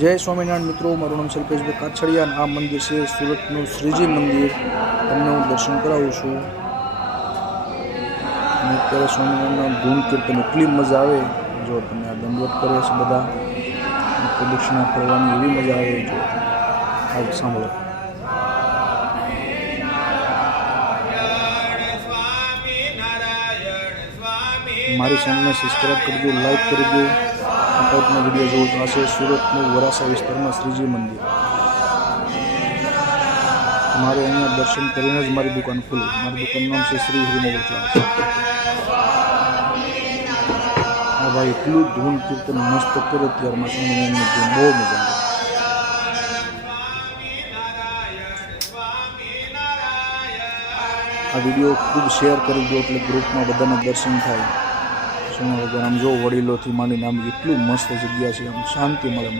જય સ્વામિનારાયણ મિત્રો, મારું નામ છે અલ્પેશભાઈ કાછડિયા. આ મંદિર છે સુરતનું શ્રીજી મંદિર. તમને હું દર્શન કરાવું છું. અને અત્યારે સ્વામિનારાયણના ધૂન કીર્તન એટલી મજા આવે. જો તમે આ દંડવત કરે છે બધા, પ્રદક્ષિણા કરવાની એવી મજા આવે. જો આ સાંભળો. મારી ચેનલને સબસ્ક્રાઈબ કરી દો, લાઈક કરી દો. આ ટાઈપનો વિડીયો જોવો તો આ છે સુરતનું વરાસા વિસ્તારમાં શ્રીજી મંદિર. મારે અહીંયા દર્શન કરીને જ મારી દુકાન ખુલી. મારી દુકાનનું નામ છે શ્રી હરિ મોબાઈલ ક્લાસ. હા ભાઈ, એટલું ધૂન કીર્તન મસ્ત કરે ત્યારમાં સ્વામિનારાયણની બહુ મજા આવે. આ વિડીયો ખૂબ શેર કરી દો એટલે ગ્રુપમાં બધાના દર્શન થાય. સોના વગર આમ જો વડીલોથી માંડીને આમ એટલું મસ્ત જગ્યા છે, આમ શાંતિ મળે.